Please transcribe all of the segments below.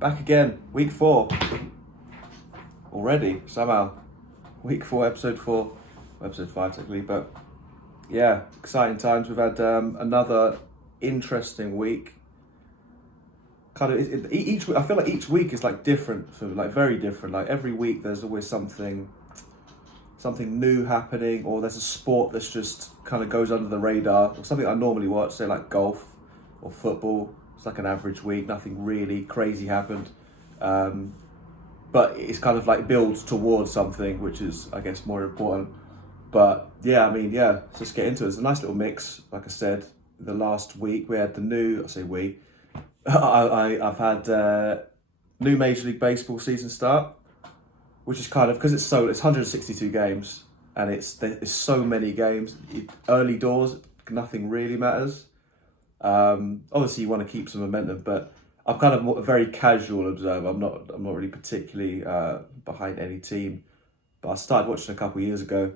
Back again, week 4. Already, somehow. Week 4, episode 4. Episode 5, technically, but yeah, exciting times. We've had another interesting week. Kind of, each I feel like each week is like different, like very different. Like every week there's always something new happening, or there's a sport that's just kind of goes under the radar, or something I normally watch, say like golf or football. It's like an average week, nothing really crazy happened. But it's kind of like builds towards something, which is, I guess, more important. But yeah, I mean, yeah, let's just get into it. It's a nice little mix. Like I said, the last week we had the new, I've had new Major League Baseball season start, which is kind of, because it's 162 games, and there's so many games. Early doors, nothing really matters. Obviously, you want to keep some momentum, but I'm kind of a very casual observer. I'm not really particularly behind any team, but I started watching a couple of years ago,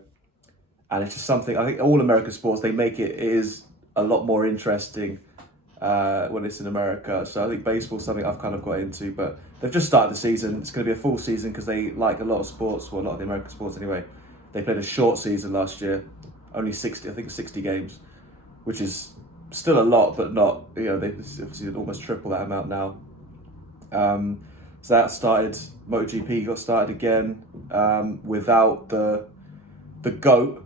and it's just something. I think all American sports, they make it is a lot more interesting when it's in America. So I think baseball's something I've kind of got into, but they've just started the season. It's going to be a full season because they, like a lot of sports, well, a lot of the American sports anyway, they played a short season last year, only 60 games, which is still a lot, but not, they obviously almost triple that amount now. So that started, Moto GP got started again, without the GOAT.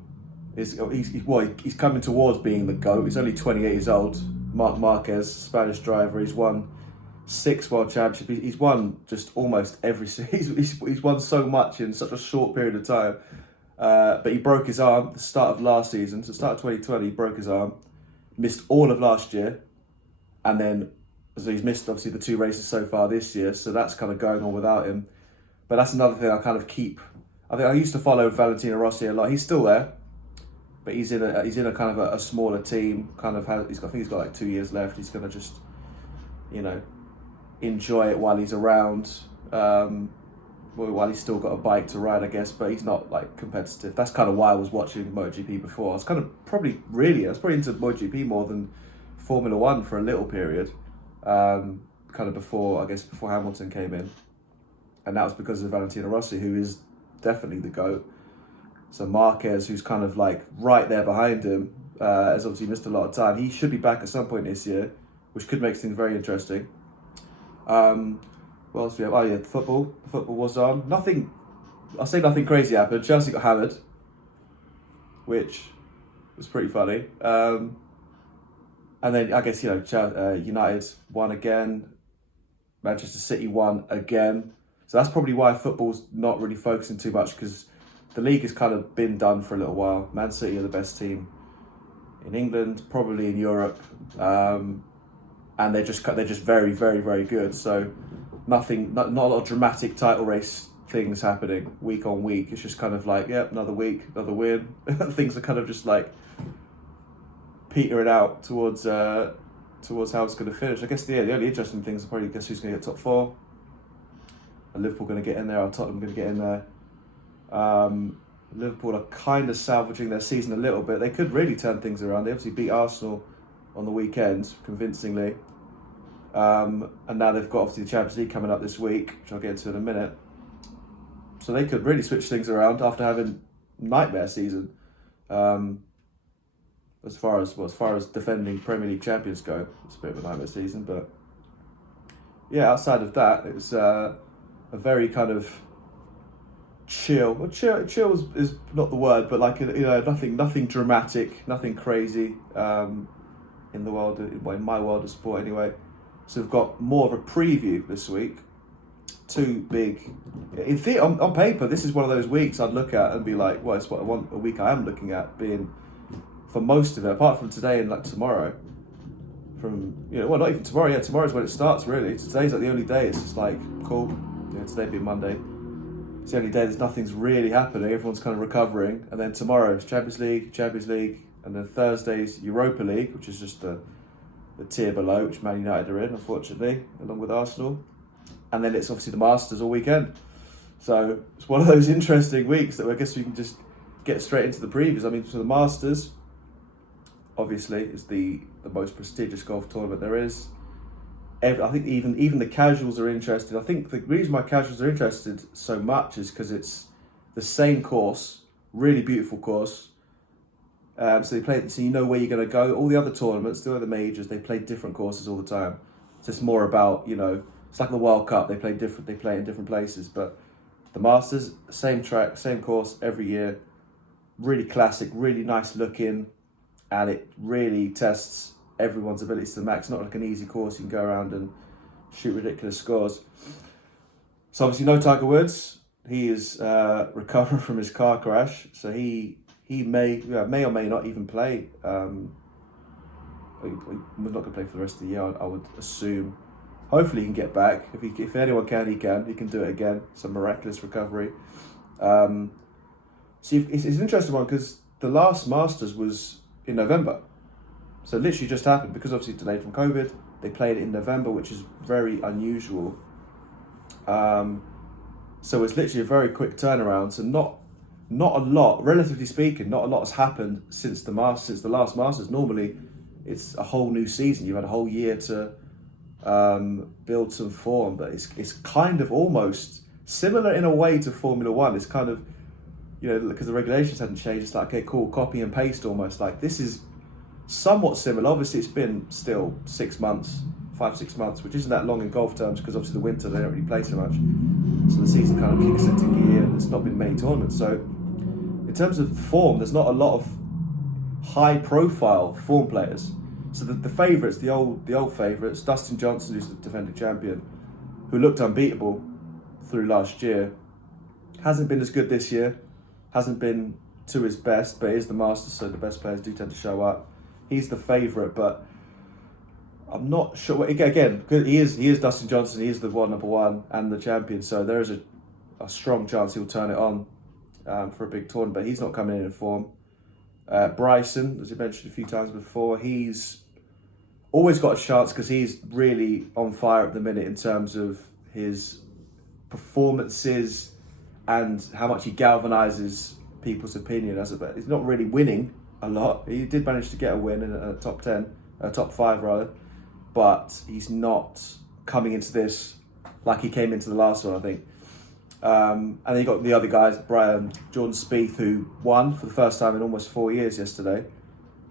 He's coming towards being the GOAT. He's only 28 years old. Marc Marquez, Spanish driver. He's won 6 world championships. He's won just almost every. He's won so much in such a short period of time. But he broke his arm at the start of last season. So start of 2020, he broke his arm. Missed all of last year, and then so he's missed obviously the 2 races so far this year. So that's kind of going on without him. But that's another thing I kind of keep. I think I used to follow Valentino Rossi a lot. He's still there, but he's in a kind of a smaller team. I think he's got like 2 years left. He's gonna just, enjoy it while he's around. While he's still got a bike to ride, I guess, but he's not like competitive. That's kind of why I was watching MotoGP before. I was probably into MotoGP more than Formula One for a little period. Kind of before Hamilton came in. And that was because of Valentino Rossi, who is definitely the GOAT. So Marquez, who's kind of like right there behind him, has obviously missed a lot of time. He should be back at some point this year, which could make things very interesting. What else do we have? Oh yeah, football. The football was on. Nothing crazy happened. Chelsea got hammered, which was pretty funny. And then I guess, United won again. Manchester City won again. So that's probably why football's not really focusing too much, because the league has kind of been done for a little while. Man City are the best team in England, probably in Europe. And they're just very, very, very good. So not a lot of dramatic title race things happening week on week. It's just kind of like, another week, another win. Things are kind of just like petering out towards how it's going to finish. I guess the only interesting things are probably guess who's going to get top 4. Are Liverpool going to get in there? Are Tottenham going to get in there? Liverpool are kind of salvaging their season a little bit. They could really turn things around. They obviously beat Arsenal on the weekend convincingly. And now they've got obviously the Champions League coming up this week, which I'll get into in a minute. So they could really switch things around after having nightmare season. As far as defending Premier League champions go, it's a bit of a nightmare season. But yeah, outside of that, it was a very kind of chill. Well, chill is not the word, but like nothing dramatic, nothing crazy. In my world of sport anyway. So we've got more of a preview this week. 2 big. On paper, this is one of those weeks I'd look at and be like, well, it's what I want. A week I am looking at being, for most of it, apart from today and like tomorrow. Not even tomorrow. Yeah, tomorrow's when it starts. Really, today's like the only day. It's just like cool. Today being Monday. It's the only day nothing's really happening. Everyone's kind of recovering, and then tomorrow is Champions League, and then Thursday's Europa League, which is just the tier below, which Man United are in, unfortunately, along with Arsenal. And then it's obviously the Masters all weekend. So it's one of those interesting weeks that I guess we can just get straight into the previews. I mean, so the Masters, obviously, is the most prestigious golf tournament there is. I think even the casuals are interested. I think the reason why casuals are interested so much is because it's the same course, really beautiful course. So they play, so you know where you're going to go. All the other tournaments, the other majors, they play different courses all the time. So it's more about, it's like the World Cup. They play in different places. But the Masters, same track, same course every year. Really classic, really nice looking, and it really tests everyone's abilities to the max. Not like an easy course you can go around and shoot ridiculous scores. So obviously no Tiger Woods. He is recovering from his car crash, so he may or may not even play. He's not going to play for the rest of the year, I would assume. Hopefully he can get back. If anyone can, he can. He can do it again. It's a miraculous recovery. So it's an interesting one because the last Masters was in November. So it literally just happened because obviously delayed from COVID. They played it in November, which is very unusual. So it's literally a very quick turnaround. So not a lot, relatively speaking, not a lot has happened since the last Masters. Normally, it's a whole new season. You've had a whole year to build some form, but it's kind of almost similar in a way to Formula One. It's kind of, because the regulations hadn't changed. It's like, okay, cool, copy and paste almost. Like this is somewhat similar. Obviously, it's been still 5-6 months, which isn't that long in golf terms because obviously the winter they don't really play so much. So the season kind of kicks into gear and there's not been many tournaments. So in terms of form, there's not a lot of high-profile form players. So the favourites, the old favourites, Dustin Johnson, who's the defending champion, who looked unbeatable through last year, hasn't been as good this year, hasn't been to his best, but it is the Masters, so the best players do tend to show up. He's the favourite, but I'm not sure. Again, he is Dustin Johnson. He is the number one and the champion. So there is a strong chance he'll turn it on for a big tournament. But he's not coming in form. Bryson, as I mentioned a few times before, he's always got a chance because he's really on fire at the minute in terms of his performances and how much he galvanizes people's opinion. He's not really winning a lot. He did manage to get a win in a top 5 rather. But he's not coming into this like he came into the last one, I think. And then you got the other guys, Jordan Spieth, who won for the first time in almost 4 years yesterday.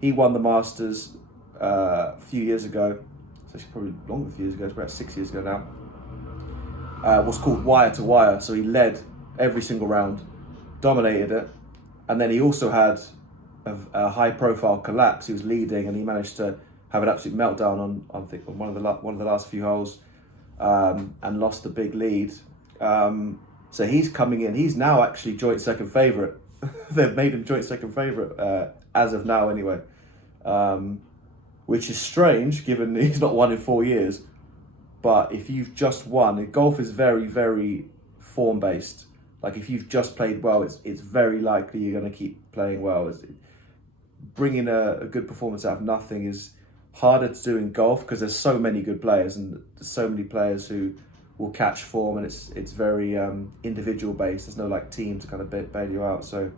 He won the Masters a few years ago. It's actually probably longer than a few years ago. It's about 6 years ago now. Was called wire to wire. So he led every single round, dominated it. And then he also had a high-profile collapse. He was leading and he managed to have an absolute meltdown on one of the last few holes, and lost the big lead. So he's coming in. He's now actually joint second favourite. They've made him joint second favourite as of now, anyway, which is strange given he's not won in 4 years. But if you've just won, golf is very, very form based. Like if you've just played well, it's very likely you're going to keep playing well. Bringing a good performance out of nothing is harder to do in golf because there's so many good players and there's so many players who will catch form, and it's very individual based. There's no like team to kind of bail you out. So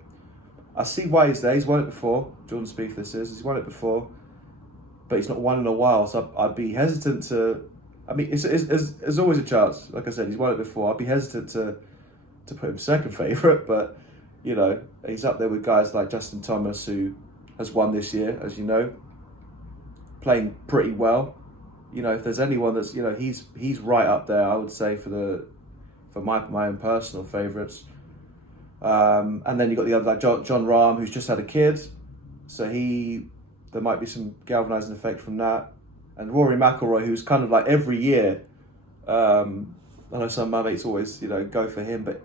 I see why he's there. He's won it before. Jordan Spieth, he's won it before, but he's not won in a while. So I'd be hesitant to. I mean, there's always a chance. Like I said, he's won it before. I'd be hesitant to put him second favourite, but he's up there with guys like Justin Thomas, who has won this year, as you know, playing pretty well. If there's anyone that's, he's right up there, I would say, for my own personal favourites. And then you've got the other, like John Rahm, who's just had a kid. So there might be some galvanising effect from that. And Rory McIlroy, who's kind of like every year, I know some of my mates always, go for him, but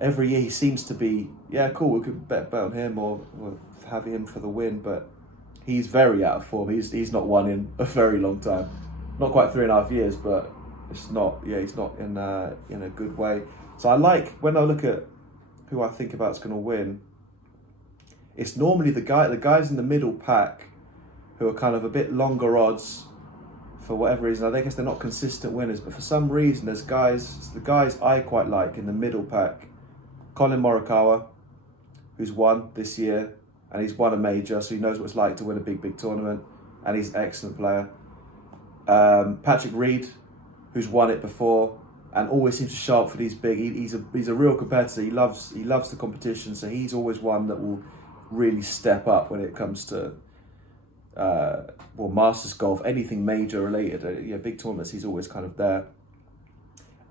every year he seems to be, yeah, cool, we could bet on him or have him for the win, but he's very out of form. He's not won in a very long time. Not quite 3.5 years, but he's not in a good way. So I like, when I look at who I think about is going to win, it's normally the guys in the middle pack who are kind of a bit longer odds for whatever reason. I guess they're not consistent winners, but for some reason the guys I quite like in the middle pack. Colin Morikawa, who's won this year, and he's won a major, so he knows what it's like to win a big tournament, and he's an excellent player. Patrick Reed, who's won it before and always seems to show up for these big. He's a real competitor. He loves the competition, so he's always one that will really step up when it comes to Masters golf, anything major related. Big tournaments. He's always kind of there.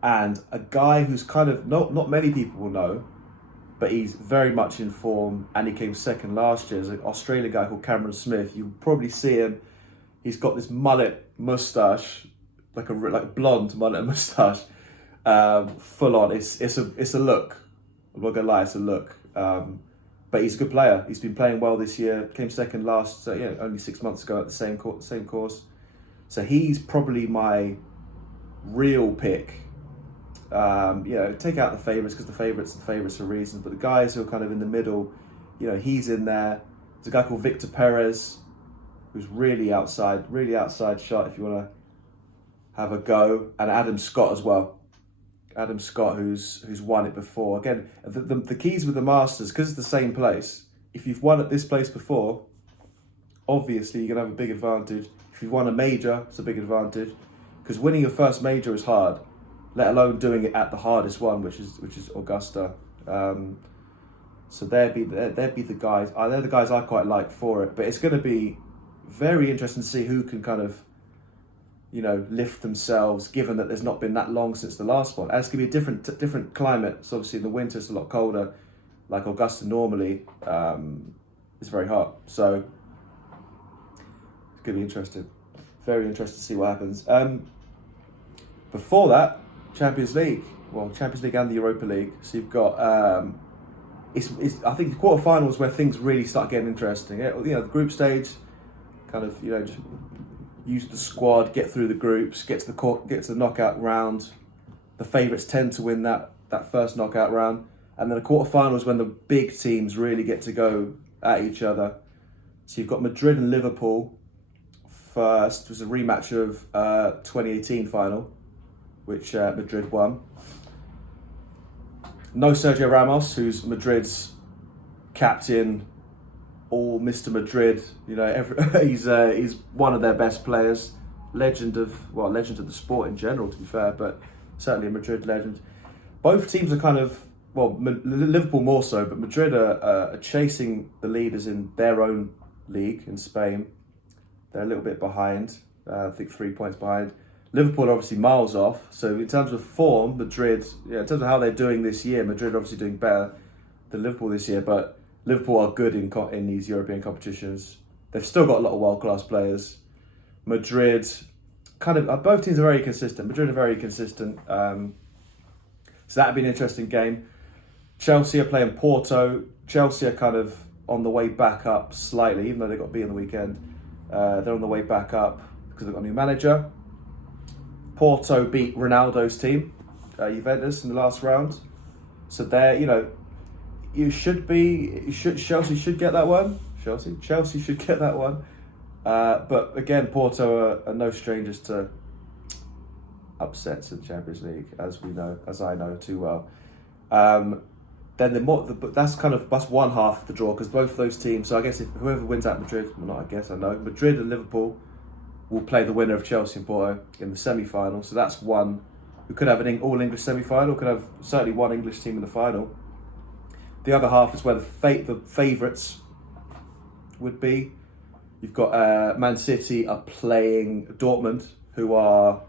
And a guy who's kind of not many people will know, but he's very much in form, and he came second last year. Is an Australian guy called Cameron Smith. You probably see him. He's got this mullet moustache, like a blonde mullet moustache, full on. It's a look. I'm not gonna lie, it's a look. But he's a good player. He's been playing well this year. Came second only 6 months ago at the same course. So he's probably my real pick. Take out the favourites, because the favourites for reasons, but the guys who are kind of in the middle, he's in there. There's a guy called Victor Perez, who's really outside shot if you want to have a go, and Adam Scott as well. Adam Scott, who's won it before. Again, the keys with the Masters, because it's the same place. If you've won at this place before, obviously you're gonna have a big advantage. If you've won a major, it's a big advantage, because winning your first major is hard, let alone doing it at the hardest one, which is Augusta. So they'd be the guys. They're the guys I quite like for it. But it's going to be very interesting to see who can kind of, lift themselves, given that there's not been that long since the last one. And it's going to be a different climate. So obviously in the winter it's a lot colder, like Augusta normally. It's very hot. So it's going to be interesting. Very interesting to see what happens. Before that, Champions League and the Europa League. So you've got I think the quarterfinals where things really start getting interesting. The group stage, kind of just use the squad, get through the groups, get to the knockout round. The favourites tend to win that first knockout round, and then the quarterfinals when the big teams really get to go at each other. So you've got Madrid and Liverpool. First was a rematch of 2018 final, which Madrid won. No Sergio Ramos, who's Madrid's captain, all Mr. Madrid. He's one of their best players, legend of the sport in general, to be fair, but certainly a Madrid legend. Both teams are kind of, Liverpool more so, but Madrid are chasing the leaders in their own league in Spain. They're a little bit behind, I think 3 points behind. Liverpool are obviously miles off. So in terms of form, Madrid, in terms of how they're doing this year, Madrid are obviously doing better than Liverpool this year. But Liverpool are good in these European competitions. They've still got a lot of world-class players. Madrid, both teams are very consistent. Madrid are very consistent. So that'd be an interesting game. Chelsea are playing Porto. Chelsea are kind of on the way back up slightly, even though they got beat on the weekend. They're on the way back up because they've got a new manager. Porto beat Ronaldo's team, Juventus, in the last round. So Chelsea should get that one. Chelsea should get that one. But again, Porto are no strangers to upsets in the Champions League, as I know too well. Then that's one half of the draw, because both of those teams. So I guess if whoever wins at Madrid, I know Madrid and Liverpool will play the winner of Chelsea and Porto in the semi-final. So that's one. We could have an all-English semi-final. Could have certainly one English team in the final. The other half is where the favourites would be. You've got Man City are playing Dortmund, who are,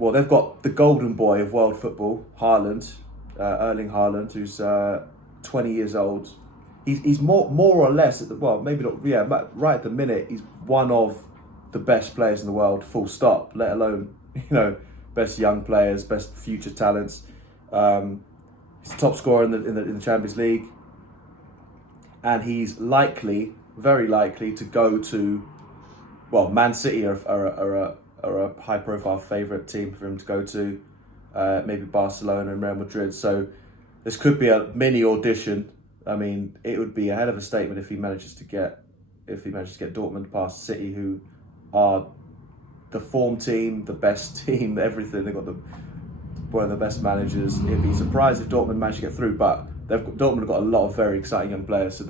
they've got the golden boy of world football, Haaland, Erling Haaland, who's 20 years old. He's more or less maybe not. Yeah, right at the minute, he's one of the best players in the world, full stop. Let alone best young players, best future talents. He's the top scorer in the Champions League, and he's very likely to go to. Man City are a high profile favourite team for him to go to. Maybe Barcelona and Real Madrid. So this could be a mini audition. I mean, it would be a hell of a statement if he manages to get Dortmund past City, who are the form team, the best team, everything. They've got one of the best managers. It'd be surprised if Dortmund managed to get through, but Dortmund have got a lot of very exciting young players, so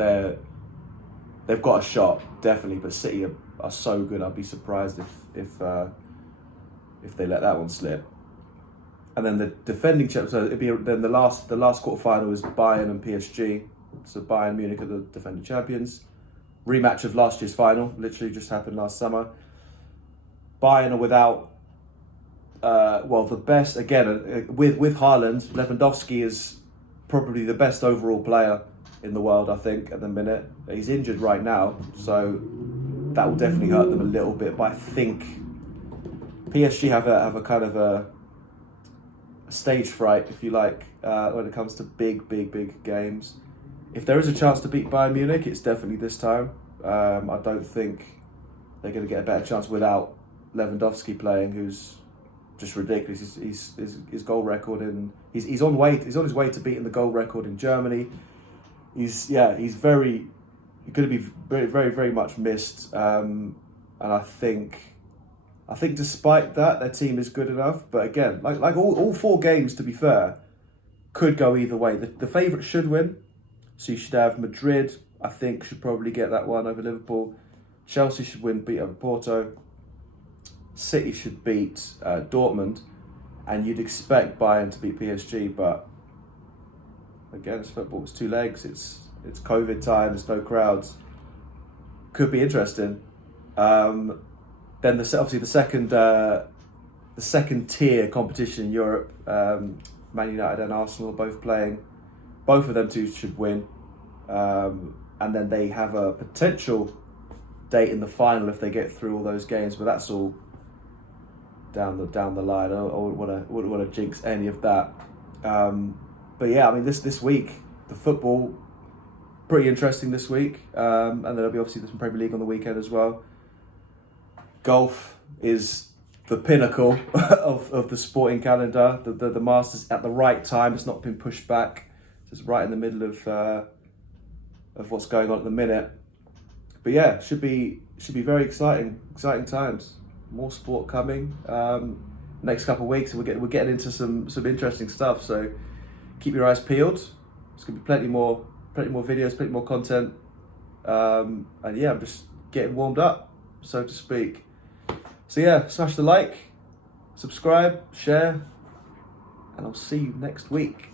they've got a shot, definitely. But City are are so good. I'd be surprised if they let that one slip. And then the defending champions, so it'd be then the last quarterfinal is Bayern and PSG. So Bayern Munich are the defending champions. Rematch of last year's final, literally just happened last summer. Bayern are without, the best, again, with Haaland. Lewandowski is probably the best overall player in the world, I think, at the minute. He's injured right now, so that will definitely hurt them a little bit. But I think PSG have a kind of a stage fright, if you like, when it comes to big games. If there is a chance to beat Bayern Munich, it's definitely this time. I don't think they're going to get a better chance without Lewandowski playing, who's just ridiculous. His goal record he's on his way to beating the goal record in Germany. He's going to be very much missed. And I think despite that, their team is good enough. But again, like all 4 games, to be fair, could go either way. The favourite should win. So you should have Madrid, I think, should probably get that one over Liverpool. Chelsea should beat over Porto. City should beat Dortmund. And you'd expect Bayern to beat PSG, but again, it's football, it's 2 legs, it's COVID time, there's no crowds. Could be interesting. Then obviously the second tier competition in Europe, Man United and Arsenal are both playing. Both of them 2 should win. And then they have a potential date in the final if they get through all those games, but that's all down the line. I wouldn't want to jinx any of that. But yeah, I mean, this week, the football, pretty interesting this week. And then there'll be obviously some Premier League on the weekend as well. Golf is the pinnacle of the sporting calendar. The Masters at the right time. It's not been pushed back. It's right in the middle of what's going on at the minute. But yeah, should be very exciting times. More sport coming. Next couple of weeks, we're getting into some interesting stuff. So keep your eyes peeled. There's gonna be plenty more videos, plenty more content. And yeah, I'm just getting warmed up, so to speak. So yeah, smash the like, subscribe, share, and I'll see you next week.